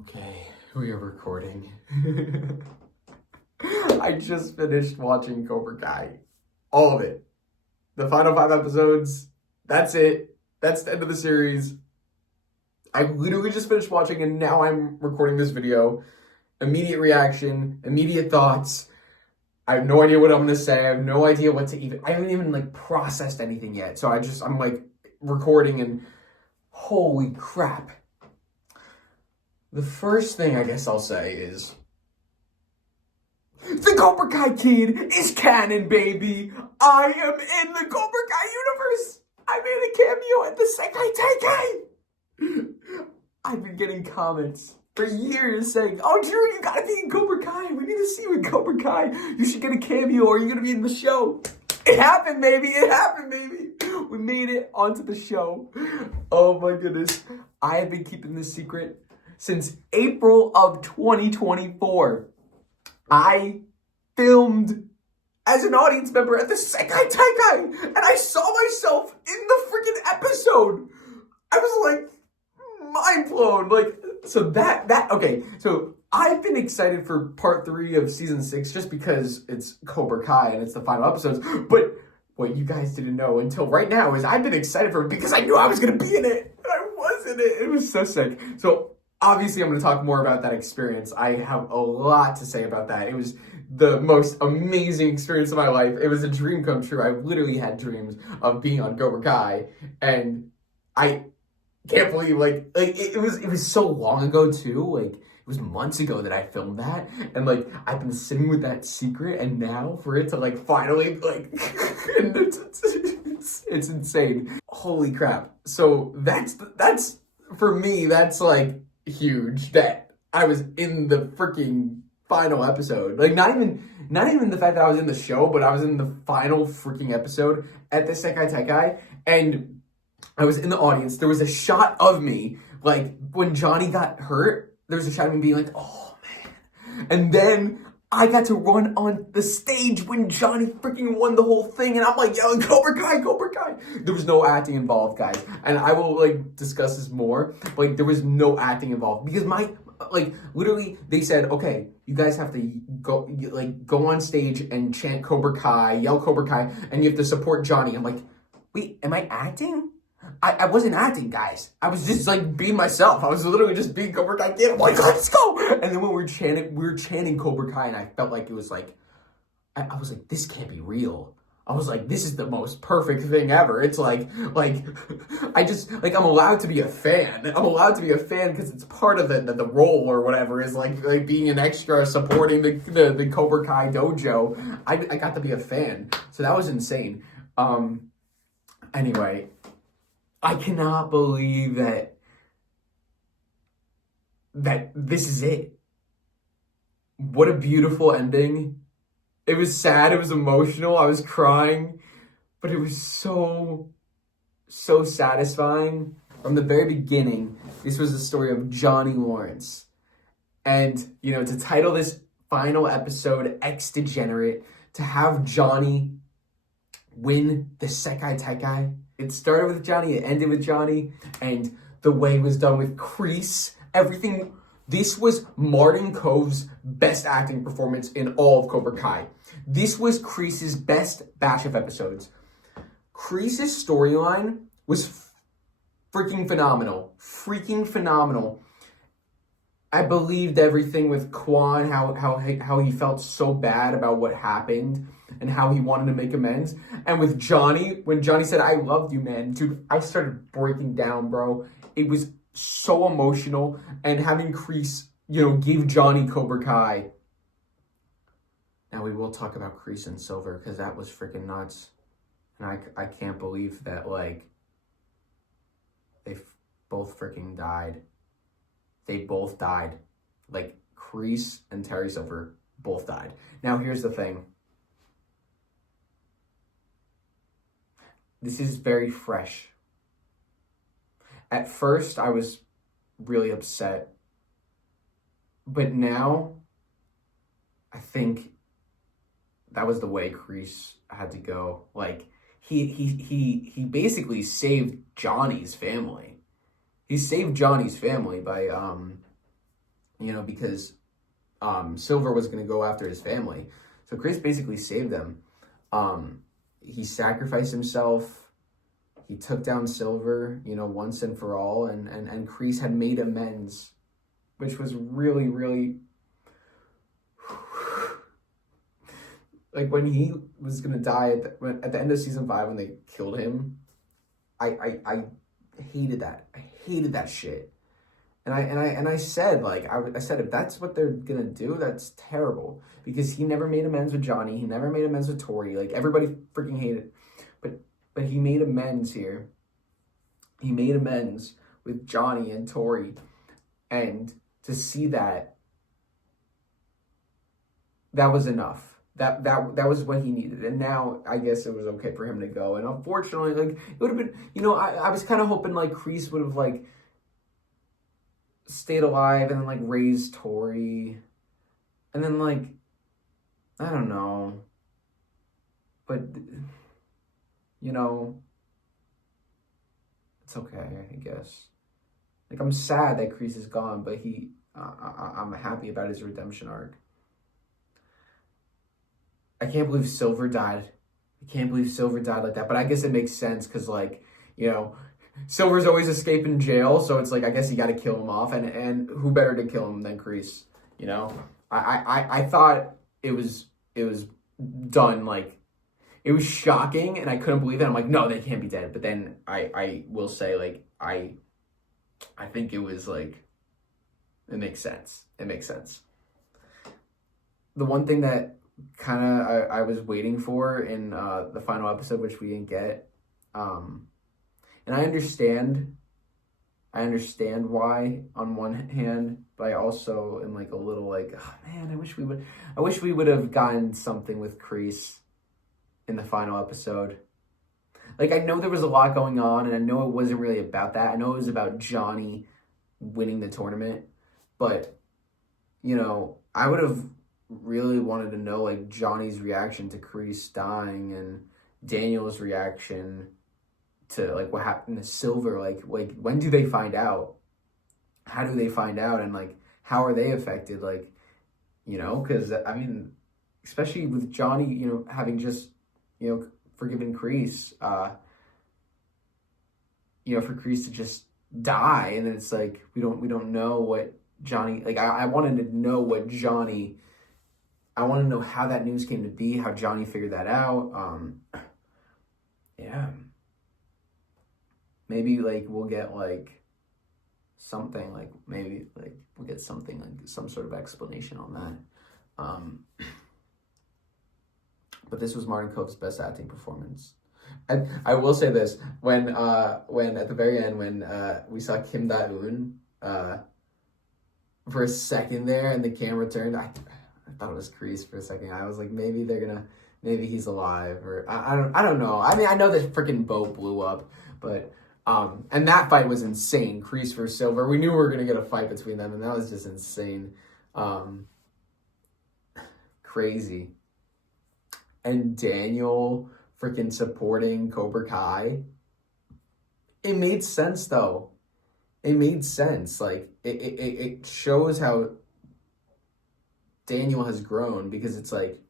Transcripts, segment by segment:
Okay, we are recording. I just finished watching Cobra Kai. All of it. The final 5 episodes. That's it. That's the end of the series. I literally just finished watching and now I'm recording this video. Immediate reaction, immediate thoughts. I have no idea what I'm gonna say. I have no idea what to even... I haven't even processed anything yet. So I'm recording and holy crap. The first thing I guess I'll say is the Cobra Kai kid is canon, baby. I am in the Cobra Kai universe. I made a cameo at the Sekai Taikai. I've been getting comments for years saying, "Oh, Drew, you gotta be in Cobra Kai. We need to see you in Cobra Kai. You should get a cameo or you're gonna be in the show." It happened, baby. It happened, baby. We made it onto the show. Oh my goodness. I have been keeping this secret since April of 2024. I filmed as an audience member at the Sekai Taikai, and I saw myself in the freaking episode. I was mind blown. Okay, so I've been excited for part 3 of season 6 just because it's Cobra Kai and it's the final episodes. But what you guys didn't know until right now is I've been excited for it because I knew I was going to be in it. And I was in it. It was so sick. So obviously, I'm going to talk more about that experience. I have a lot to say about that. It was the most amazing experience of my life. It was a dream come true. I literally had dreams of being on Cobra Kai, and I can't believe it was so long ago too. It was months ago that I filmed that, and I've been sitting with that secret, and now for it to finally it's insane. Holy crap! So that's for me. That's huge that I was in the freaking final episode. Not even the fact that I was in the show, but I was in the final freaking episode at the Sekai Taikai, and I was in the audience. There was a shot of me, when Johnny got hurt, there was a shot of me being oh man. And then I got to run on the stage when Johnny freaking won the whole thing, and I'm yelling, Cobra Kai, Cobra Kai. There was no acting involved, guys. And I will discuss this more. There was no acting involved because literally they said, okay, you guys have to go on stage and chant Cobra Kai, yell Cobra Kai, and you have to support Johnny. I'm wait, am I acting? I wasn't acting, guys. I was just being myself. I was literally just being Cobra Kai kid. I'm let's go. And then when we were chanting Cobra Kai, and I felt it was I was this can't be real. I was this is the most perfect thing ever. It's I just I'm allowed to be a fan. I'm allowed to be a fan because it's part of the role or whatever is being an extra supporting the Cobra Kai dojo. I got to be a fan. So that was insane. Anyway, I cannot believe that this is it. What a beautiful ending. It was sad, it was emotional, I was crying, but it was so satisfying. From the very beginning, this was the story of Johnny Lawrence. And, to title this final episode X Degenerate, to have Johnny win the Sekai Taikai. It started with Johnny, it ended with Johnny, and the way it was done with Kreese, everything. This was Martin Kove's best acting performance in all of Cobra Kai. This was Kreese's best batch of episodes. Kreese's storyline was freaking phenomenal. Freaking phenomenal. I believed everything with Quan, how he felt so bad about what happened and how he wanted to make amends. And with Johnny, when Johnny said, "I loved you, man," dude, I started breaking down, bro. It was so emotional. And having Kreese, give Johnny Cobra Kai. Now we will talk about Kreese and Silver because that was freaking nuts. And I can't believe that, they both freaking died. They both died. Kreese and Terry Silver both died. Now, here's the thing. This is very fresh. At first, I was really upset. But now, I think that was the way Kreese had to go. He basically saved Johnny's family. He saved Johnny's family by you know, because Silver was going to go after his family. So Chris basically saved them. He sacrificed himself. He took down Silver, you know, once and for all. And Kreese had made amends, which was really, really... Like, when he was going to die at the end of season 5, when they killed him, I hated that. I hated that shit. And I said, like, I said, if that's what they're gonna do, that's terrible. Because he never made amends with Johnny. He never made amends with Tori. Like, everybody freaking hated it. But he made amends here. He made amends with Johnny and Tori. And to see that was enough. That was what he needed. And now I guess it was okay for him to go. And unfortunately, like, it would have been, you know, I was kind of hoping, like, Kreese would have, like, stayed alive and then, like, raised Tori. And then, like, I don't know. But, you know, it's okay, I guess. Like, I'm sad that Kreese is gone, but I'm happy about his redemption arc. I can't believe Silver died. I can't believe Silver died like that. But I guess it makes sense because, like, you know, Silver's always escaping jail, so it's like, I guess you got to kill him off. And who better to kill him than Kreese, you know? I thought it was done, like, it was shocking, and I couldn't believe it. I'm like, no, they can't be dead. But then I will say, like, I think it was, like, it makes sense. It makes sense. The one thing that kind of I was waiting for in the final episode, which we didn't get, and I understand why on one hand, but I also am, like, a little like, oh, man, I wish we would have gotten something with Kreese in the final episode. Like, I know there was a lot going on, and I know it wasn't really about that. I know it was about Johnny winning the tournament, but, you know, I would have really wanted to know, like, Johnny's reaction to Kreese dying and Daniel's reaction to, like, what happened to Silver. Like when do they find out? How do they find out? And, like, how are they affected? Like, you know, because, I mean, especially with Johnny, you know, having just, you know, forgiven Kreese, you know, for Kreese to just die, and then it's like, we don't know what Johnny, like, I wanted to know what Johnny, I want to know how that news came to be, how Johnny figured that out. Yeah. Maybe, like, we'll get, like, something, like, maybe, like, we'll get something, like, some sort of explanation on that. But this was Martin Kove's best acting performance. I will say this, when at the very end, when we saw Kim Da-eun for a second there, and the camera turned, I thought it was Kreese for a second. I was like, maybe he's alive, or I don't know. I mean, I know the freaking boat blew up, but and that fight was insane. Kreese versus Silver. We knew we were gonna get a fight between them, and that was just insane. Crazy. And Daniel freaking supporting Cobra Kai. It made sense, though. It made sense. Like, it shows how Daniel has grown, because it's like,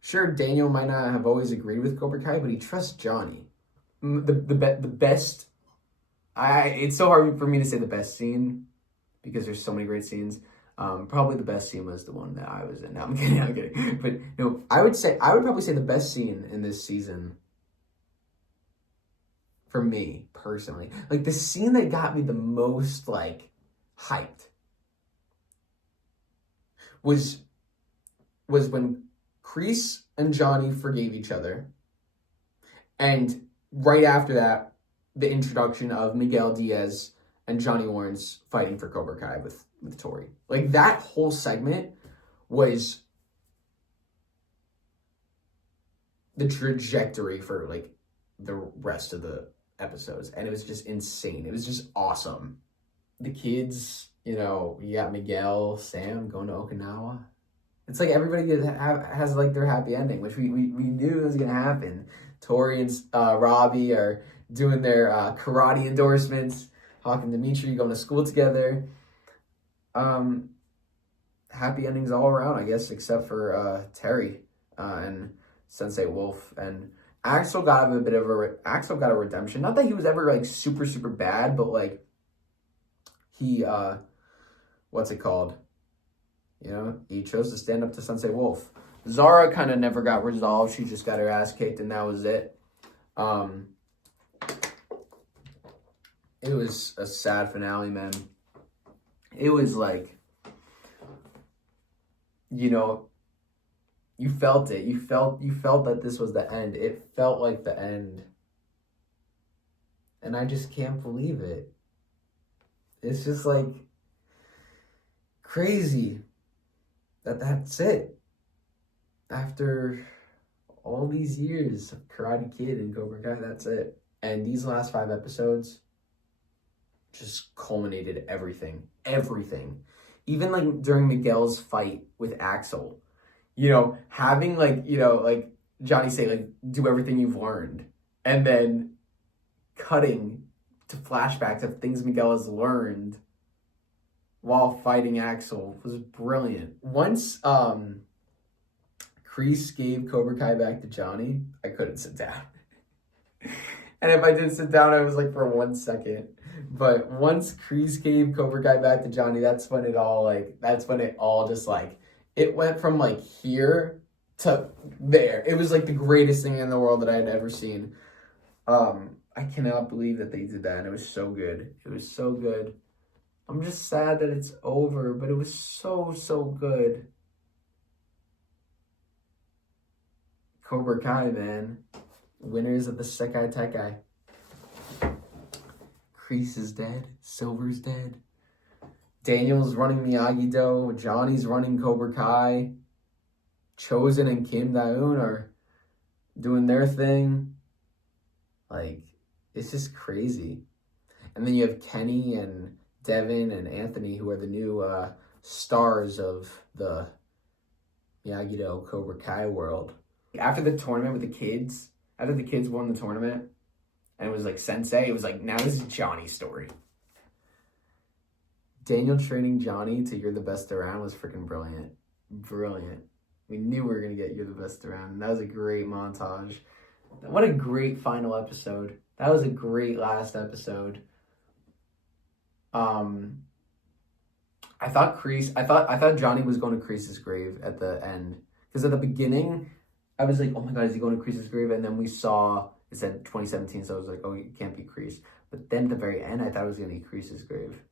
sure, Daniel might not have always agreed with Cobra Kai, but he trusts Johnny. The best, it's so hard for me to say the best scene, because there's so many great scenes. Probably the best scene was the one that I was in. No, I'm kidding. But no, I would probably say the best scene in this season, for me personally, like, the scene that got me the most, like, hyped was when Kreese and Johnny forgave each other, and right after that, the introduction of Miguel Diaz and Johnny Lawrence fighting for Cobra Kai with Tori. Like, that whole segment was the trajectory for, like, the rest of the episodes, and it was just insane. It was just awesome. The kids, you know, you got Miguel, Sam going to Okinawa. It's like everybody has like their happy ending, which we knew was gonna happen. Tori and Robbie are doing their karate endorsements. Hawk and Dimitri going to school together. happy endings all around, I guess, except for Terry and Sensei Wolf. And Axel got a bit of Axel got a redemption. Not that he was ever like super super bad, but like he what's it called? You know, he chose to stand up to Sensei Wolf. Zara kind of never got resolved. She just got her ass kicked, and that was it. It was a sad finale, man. It was like, you know, you felt it. You felt that this was the end. It felt like the end. And I just can't believe it. It's just like crazy that that's it. After all these years of Karate Kid and Cobra Kai, that's it. And these last 5 episodes just culminated everything. Everything. Even like during Miguel's fight with Axel, you know, having like, you know, like Johnny say, like, do everything you've learned. And then cutting to flashbacks of things Miguel has learned while fighting Axel was brilliant. Once Kreese gave Cobra Kai back to Johnny, I couldn't sit down. And if I did sit down, I was like for 1 second. But once Kreese gave Cobra Kai back to Johnny, that's when it all just like, it went from like here to there. It was like the greatest thing in the world that I had ever seen. I cannot believe that they did that, and it was so good. It was so good. I'm just sad that it's over, but it was so, so good. Cobra Kai, man. Winners of the Sekai Taikai. Kreese is dead. Silver's dead. Daniel's running Miyagi-Do. Johnny's running Cobra Kai. Chosen and Kim Daeun are doing their thing. Like, it's just crazy. And then you have Kenny and Devin and Anthony, who are the new stars of the Miyagi-Do Cobra Kai world. After the tournament with the kids, after the kids won the tournament, and it was like Sensei, it was like, now this is Johnny's story. Daniel training Johnny to You're the Best Around was freaking brilliant. Brilliant. We knew we were going to get You're the Best Around. And that was a great montage. What a great final episode. That was a great last episode. I thought Johnny was going to Kreese's grave at the end. Because at the beginning, I was like, oh my God, is he going to Kreese's grave? And then we saw, it said 2017, so I was like, oh, it can't be Kreese. But then at the very end, I thought it was going to be Kreese's grave.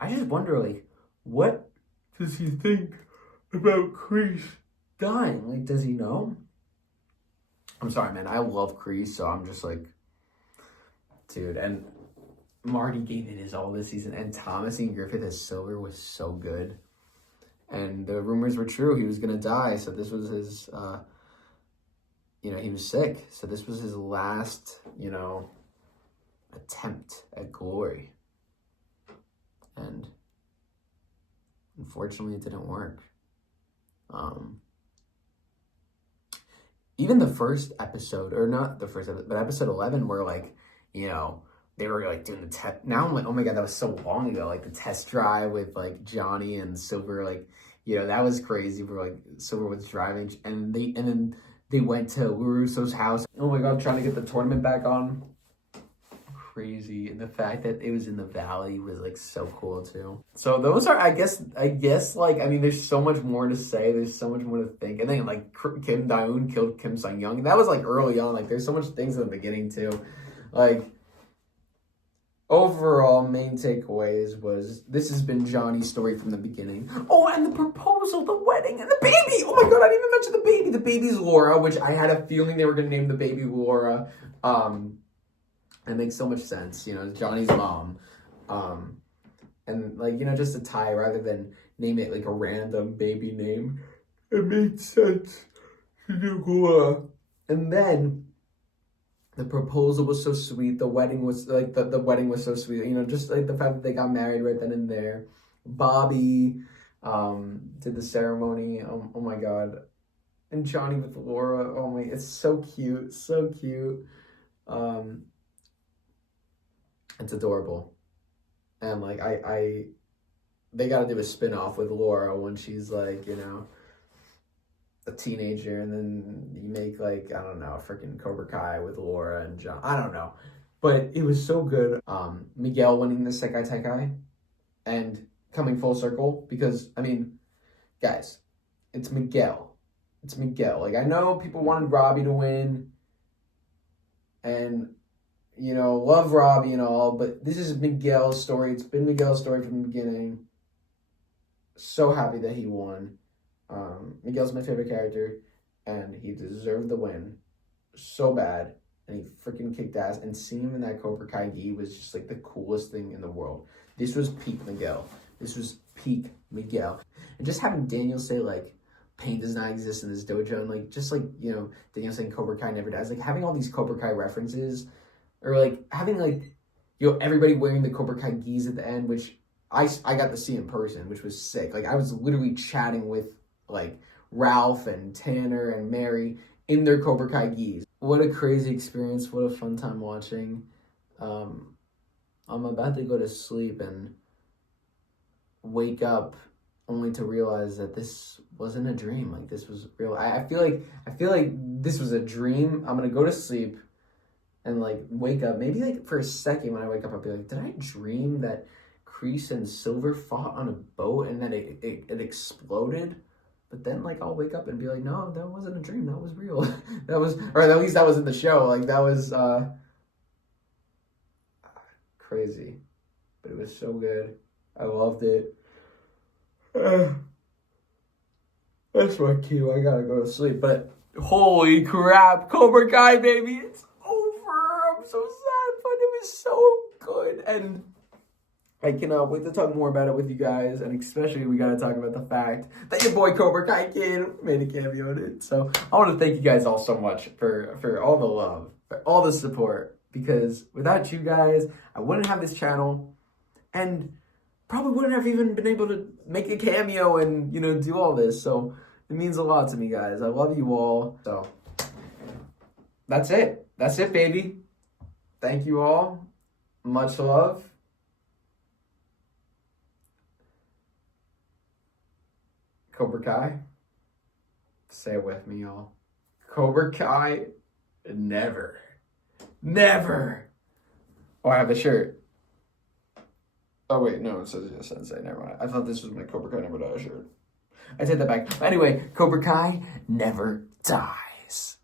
I just wonder, like, what does he think about Kreese dying? Like, does he know? I'm sorry, man. I love Kreese, so I'm just like, dude. And Marty gave it his all this season. And Thomas Ian Griffith as Silver was so good. And the rumors were true. He was going to die. So this was his, he was sick. So this was his last, attempt at glory. And unfortunately, it didn't work. Even the first episode, or not the first episode, but episode 11, where they were like doing the test. Now I'm like, oh my God, that was so long ago. Like the test drive with like Johnny and Silver, that was crazy. Where like Silver was driving, and then they went to LaRusso's house. Oh my God, trying to get the tournament back on. Crazy. And the fact that it was in the valley was like so cool too. So those are, I guess there's so much more to say. There's so much more to think. And then like Kim Daeun killed Kim Sung-young. And that was like early on. Like there's so much things in the beginning too. Like overall main takeaways was this has been Johnny's story from the beginning. Oh, and the proposal, the wedding, and the baby. Oh my God, I didn't even mention the baby. The baby's Laura, which I had a feeling they were going to name the baby Laura. It makes so much sense, Johnny's mom. And just a tie rather than name it like a random baby name. It made sense. And then the proposal was so sweet. The wedding was like the wedding was so sweet. Just like the fact that they got married right then and there. Bobby did the ceremony. Oh my God. And Johnny with Laura. Oh my, it's so cute. So cute. It's adorable. And they got to do a spin-off with Laura when she's like, you know, a teenager, and then you make like, I don't know, a freaking Cobra Kai with Laura and John. I don't know. But it was so good. Miguel winning the Sekai Taikai and coming full circle because, I mean, guys, it's Miguel. It's Miguel. Like, I know people wanted Robbie to win and, you know, love Robbie and all, but this is Miguel's story. It's been Miguel's story from the beginning. So happy that he won. Miguel's my favorite character, and he deserved the win so bad, and he freaking kicked ass, and seeing him in that Cobra Kai gi was just like the coolest thing in the world. This was peak Miguel. This was peak Miguel. And just having Daniel say, like, pain does not exist in this dojo, and like, just like, you know, Daniel saying Cobra Kai never dies, like having all these Cobra Kai references, or like having like, you know, everybody wearing the Cobra Kai gis at the end, which I got to see in person, which was sick. Like, I was literally chatting with like Ralph and Tanner and Mary in their Cobra Kai gis. What a crazy experience. What a fun time watching. I'm about to go to sleep and wake up only to realize that this wasn't a dream. Like, this was real. I feel like this was a dream. I'm gonna go to sleep and like wake up. Maybe like for a second when I wake up, I'll be like, did I dream that Kreese and Silver fought on a boat and then it exploded? But then, like, I'll wake up and be like, no, that wasn't a dream. That was real. That was, or at least that was in the show. Like, that was crazy. But it was so good. I loved it. That's my cue. I gotta go to sleep. But holy crap, Cobra Kai, baby. It's over. I'm so sad, but it was so good. And I cannot wait to talk more about it with you guys, and especially we got to talk about the fact that your boy Cobra Kai Kid made a cameo in it. So I want to thank you guys all so much for all the love, for all the support, because without you guys, I wouldn't have this channel, and probably wouldn't have even been able to make a cameo and, you know, do all this. So it means a lot to me, guys. I love you all. So that's it. That's it, baby. Thank you all. Much love. Cobra Kai. Say it with me, y'all. Cobra Kai, never. Never. Oh, I have the shirt. Oh, wait, no, it says yes, Sensei. Never mind. I thought this was my Cobra Kai Never Die shirt. I take that back. Anyway, Cobra Kai never dies.